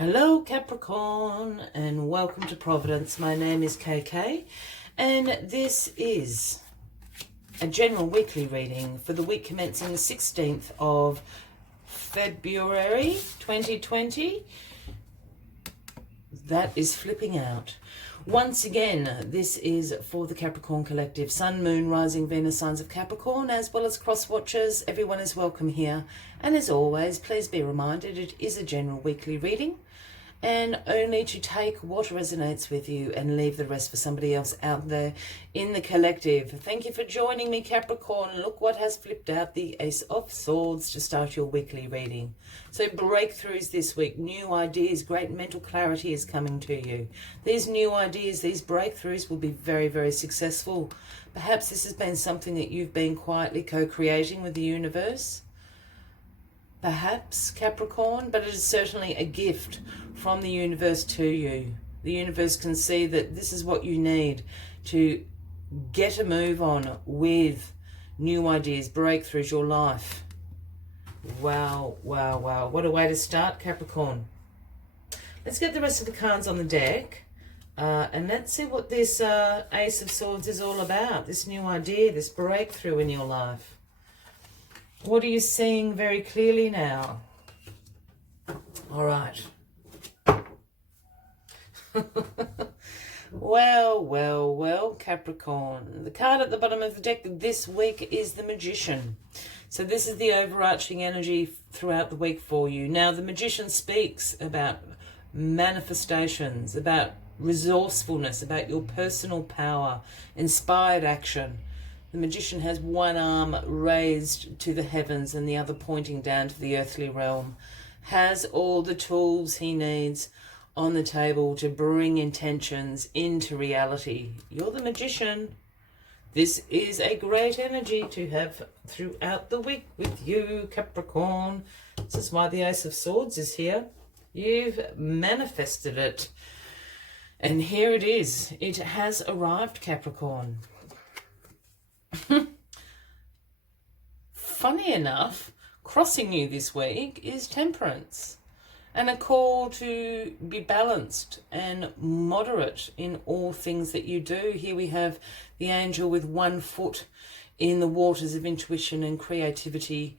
Hello Capricorn and welcome to Providence. My name is KK and this is a general weekly reading for the week commencing the 16th of February 2020. That is flipping out. Once again, this is for the Capricorn Collective, Sun, Moon, Rising, Venus, signs of Capricorn, as well as cross-watchers. Everyone is welcome here. And as always, please be reminded it is a general weekly reading and only to take what resonates with you and leave the rest for somebody else out there in the collective. Thank you for joining me, Capricorn. Look what has flipped out, the Ace of Swords, to start your weekly reading. So breakthroughs this week, new ideas, great mental clarity is coming to you. These new ideas, these breakthroughs will be very, very successful. Perhaps this has been something that you've been quietly co-creating with the universe. Perhaps, Capricorn, but it is certainly a gift from the universe to you. The universe can see that this is what you need to get a move on with new ideas, breakthroughs, your life. Wow, wow, wow. What a way to start, Capricorn. Let's get the rest of the cards on the deck and let's see what this Ace of Swords is all about, this new idea, this breakthrough in your life. What are you seeing very clearly now? All right. Well, Capricorn. The card at the bottom of the deck this week is the Magician. So this is the overarching energy throughout the week for you. Now, the Magician speaks about manifestations, about resourcefulness, about your personal power, inspired action. The Magician has one arm raised to the heavens and the other pointing down to the earthly realm. Has all the tools he needs on the table to bring intentions into reality. You're the Magician. This is a great energy to have throughout the week with you, Capricorn. This is why the Ace of Swords is here. You've manifested it. And here it is. It has arrived, Capricorn. Funny enough, crossing you this week is Temperance and a call to be balanced and moderate in all things that you do. Here we have the angel with one foot in the waters of intuition and creativity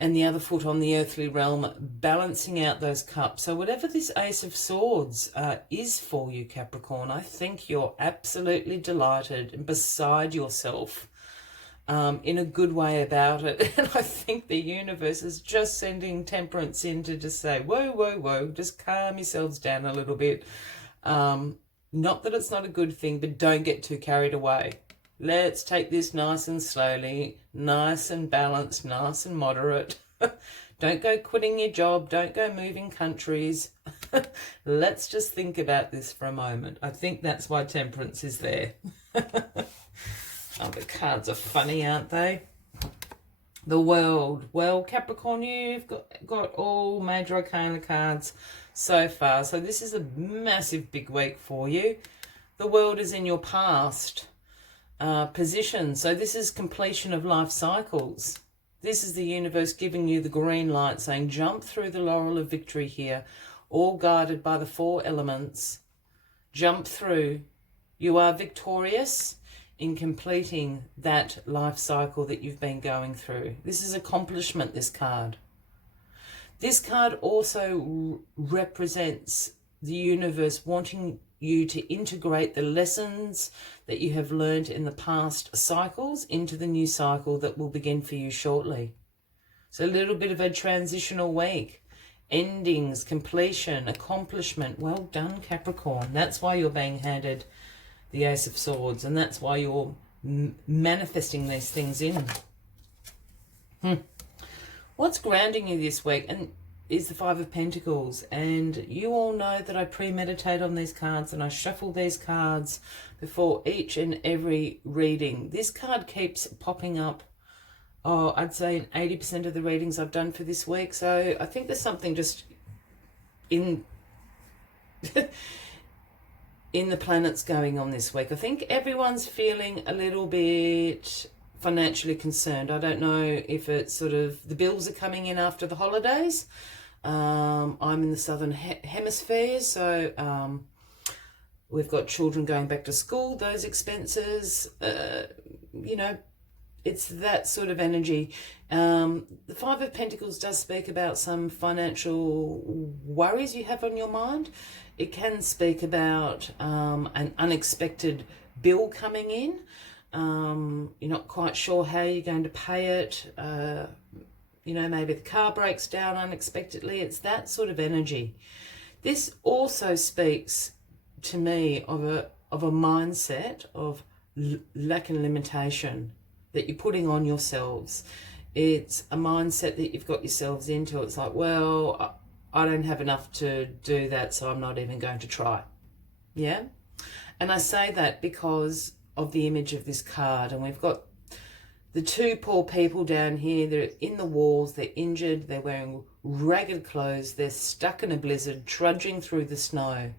and the other foot on the earthly realm, balancing out those cups. So whatever this Ace of Swords is for you, Capricorn, I think you're absolutely delighted and beside yourself. In a good way about it. And I think the universe is just sending Temperance in to just say, whoa, just calm yourselves down a little bit. Not that it's not a good thing, but don't get too carried away. Let's take this nice and slowly, nice and balanced, nice and moderate. Don't go quitting your job. Don't go moving countries. Let's just think about this for a moment. I think that's why Temperance is there. Oh, the cards are funny, aren't they? The World. Well, Capricorn, you've got all major arcana cards so far. So this is a massive big week for you. The World is in your past position. So this is completion of life cycles. This is the universe giving you the green light, saying jump through the laurel of victory here, all guided by the four elements. Jump through. You are victorious in completing that life cycle that you've been going through. This is accomplishment, this card. This card also represents the universe wanting you to integrate the lessons that you have learned in the past cycles into the new cycle that will begin for you shortly. So a little bit of a transitional week. Endings, completion, accomplishment. Well done, Capricorn. That's why you're being handed the Ace of Swords, and that's why you're manifesting these things in. What's grounding you this week and is the Five of Pentacles, and you all know that I premeditate on these cards and I shuffle these cards before each and every reading. This card keeps popping up, I'd say in 80% of the readings I've done for this week, so I think there's something just in in the planets going on this week. I think everyone's feeling a little bit financially concerned. I don't know if it's sort of the bills are coming in after the holidays. I'm in the southern hemisphere, so we've got children going back to school, those expenses, you know, it's that sort of energy. The Five of Pentacles does speak about some financial worries you have on your mind. It can speak about an unexpected bill coming in. You're not quite sure how you're going to pay it. You know, maybe the car breaks down unexpectedly. It's that sort of energy. This also speaks to me of a mindset of lack and limitation that you're putting on yourselves. It's a mindset that you've got yourselves into. It's like, well, I don't have enough to do that, so I'm not even going to try. Yeah? And I say that because of the image of this card. And we've got the two poor people down here. They're in the walls. They're injured. They're wearing ragged clothes. They're stuck in a blizzard, trudging through the snow.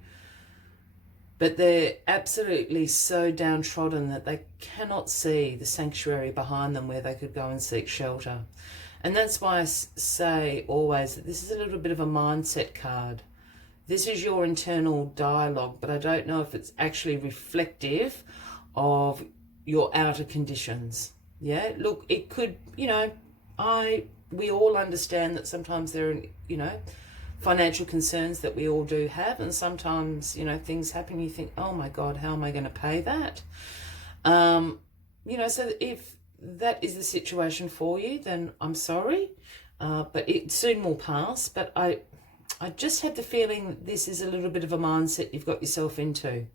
But they're absolutely so downtrodden that they cannot see the sanctuary behind them where they could go and seek shelter. And that's why I say always that this is a little bit of a mindset card. This is your internal dialogue, but I don't know if it's actually reflective of your outer conditions. Yeah, look, it could, you know, we all understand that sometimes there are, you know, financial concerns that we all do have, and sometimes, you know, things happen, you think, oh my God, how am I going to pay that? You know, so if that is the situation for you, then I'm sorry, but it soon will pass. But I just have the feeling this is a little bit of a mindset you've got yourself into.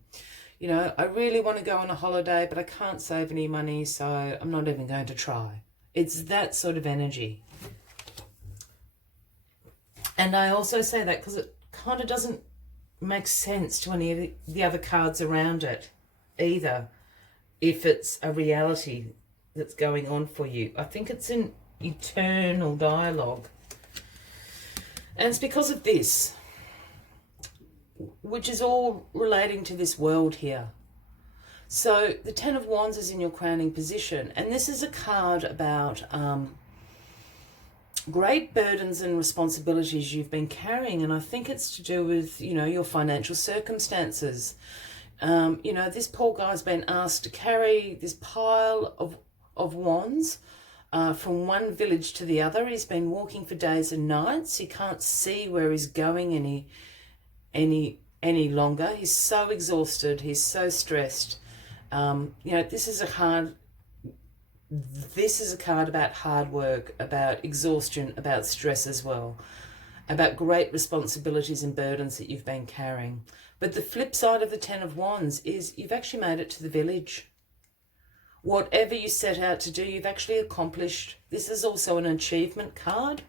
You know, I really want to go on a holiday, but I can't save any money, so I'm not even going to try. It's that sort of energy. And I also say that because it kind of doesn't make sense to any of the other cards around it either, if it's a reality that's going on for you. I think it's an eternal dialogue. And it's because of this, which is all relating to this world here. So the Ten of Wands is in your crowning position, and this is a card about great burdens and responsibilities you've been carrying, and I think it's to do with, you know, your financial circumstances. You know, this poor guy's been asked to carry this pile of wands from one village to the other. He's been walking for days and nights. He can't see where he's going any longer. He's so exhausted. He's so stressed. You know, this is a card about hard work, about exhaustion, about stress as well, about great responsibilities and burdens that you've been carrying. But the flip side of the Ten of Wands is you've actually made it to the village. Whatever you set out to do, you've actually accomplished. This is also an achievement card,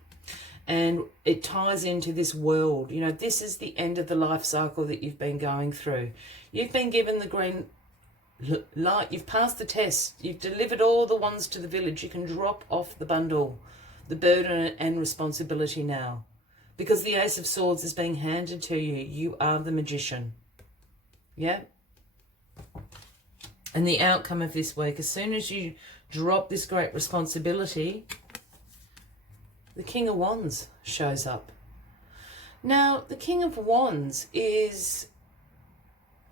and it ties into this world. You know, this is the end of the life cycle that you've been going through. You've been given the green light, you've passed the test, you've delivered all the ones to the village. You can drop off the bundle, the burden and responsibility now, because the Ace of Swords is being handed to you. You are the magician. Yeah. And the outcome of this week, as soon as you drop this great responsibility, the King of Wands shows up. Now, the King of Wands is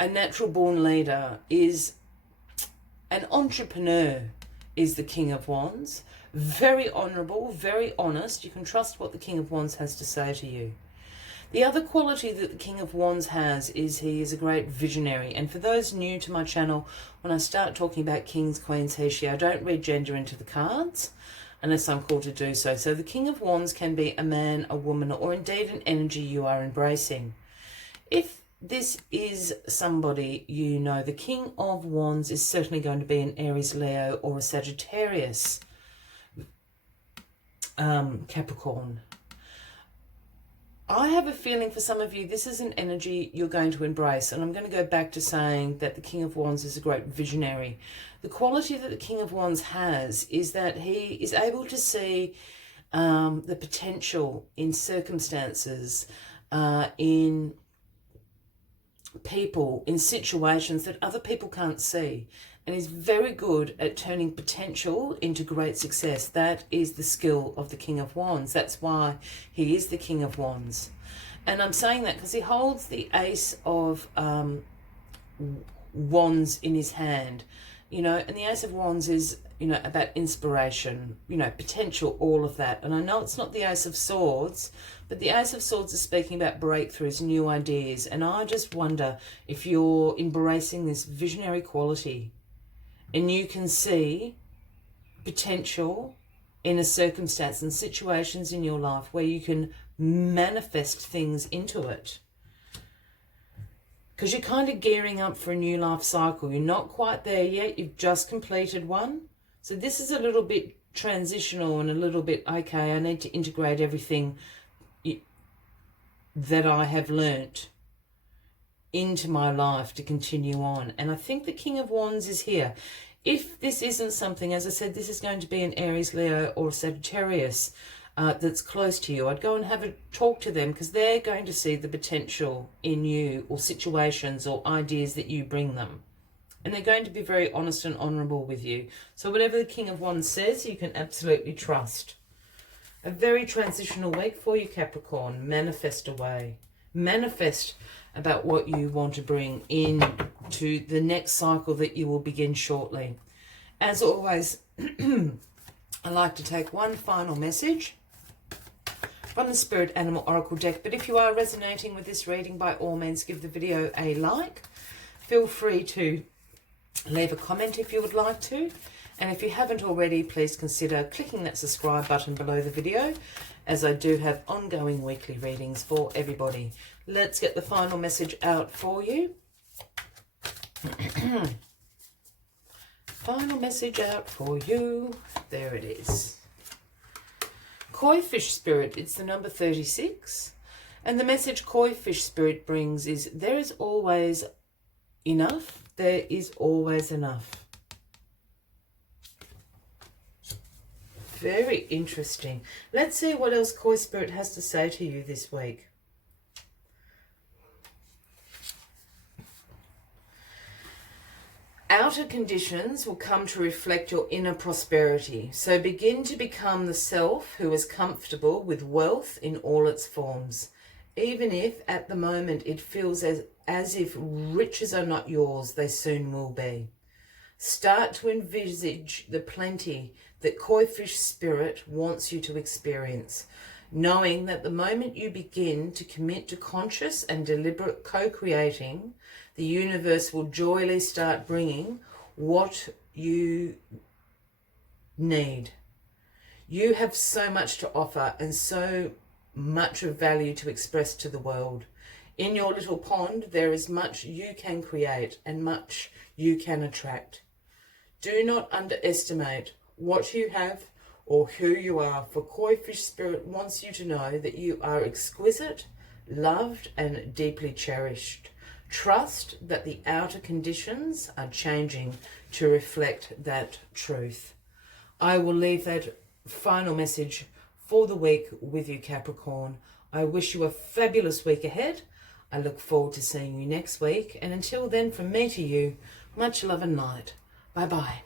a natural born leader, is an entrepreneur, is the King of Wands. Very honourable, very honest. You can trust what the King of Wands has to say to you. The other quality that the King of Wands has is he is a great visionary. And for those new to my channel, when I start talking about kings, queens, he, she, I don't read gender into the cards unless I'm called to do so. So the King of Wands can be a man, a woman, or indeed an energy you are embracing. If this is somebody you know, the King of Wands is certainly going to be an Aries, Leo, or a Sagittarius, Capricorn. I have a feeling for some of you, this is an energy you're going to embrace. And I'm going to go back to saying that the King of Wands is a great visionary. The quality that the King of Wands has is that he is able to see the potential in circumstances, in people, in situations that other people can't see. and is very good at turning potential into great success. That is the skill of the King of Wands. That's why he is the King of Wands. And I'm saying that because he holds the Ace of Wands in his hand, you know, and the Ace of Wands is, you know, about inspiration, you know, potential, all of that. And I know it's not the Ace of Swords, but the Ace of Swords is speaking about breakthroughs, new ideas. And I just wonder if you're embracing this visionary quality and you can see potential in a circumstance and situations in your life where you can manifest things into it. Because you're kind of gearing up for a new life cycle. You're not quite there yet. You've just completed one. So this is a little bit transitional and a little bit, okay, I need to integrate everything that I have learnt into my life to continue on. And I think the King of Wands is here. If this isn't something, as I said, this is going to be an Aries, Leo or Sagittarius that's close to you, I'd go and have a talk to them, because they're going to see the potential in you, or situations or ideas that you bring them. And they're going to be very honest and honourable with you. So whatever the King of Wands says, you can absolutely trust. A very transitional week for you, Capricorn. Manifest away. Manifest about what you want to bring into the next cycle that you will begin shortly. As always, I like to take one final message from the Spirit Animal Oracle deck. But if you are resonating with this reading, by all means, give the video a like. Feel free to leave a comment if you would like to. And if you haven't already, please consider clicking that subscribe button below the video, as I do have ongoing weekly readings for everybody. Let's get the final message out for you. Final message out for you. There it is. Koi Fish Spirit, it's the number 36. And the message Koi Fish Spirit brings is, there is always enough. There is always enough. Very interesting. Let's see what else Koi Spirit has to say to you this week. Outer conditions will come to reflect your inner prosperity. So begin to become the self who is comfortable with wealth in all its forms. Even if at the moment it feels as if riches are not yours, they soon will be. Start to envisage the plenty that Koi Fish Spirit wants you to experience, knowing that the moment you begin to commit to conscious and deliberate co-creating, the universe will joyfully start bringing what you need. You have so much to offer and so much of value to express to the world. In your little pond, there is much you can create and much you can attract. Do not underestimate what you have or who you are, for Koi Fish Spirit wants you to know that you are exquisite, loved and deeply cherished. Trust that the outer conditions are changing to reflect that truth. I will leave that final message for the week with you, Capricorn. I wish you a fabulous week ahead. I look forward to seeing you next week. And until then, from me to you, much love and light. Bye-bye.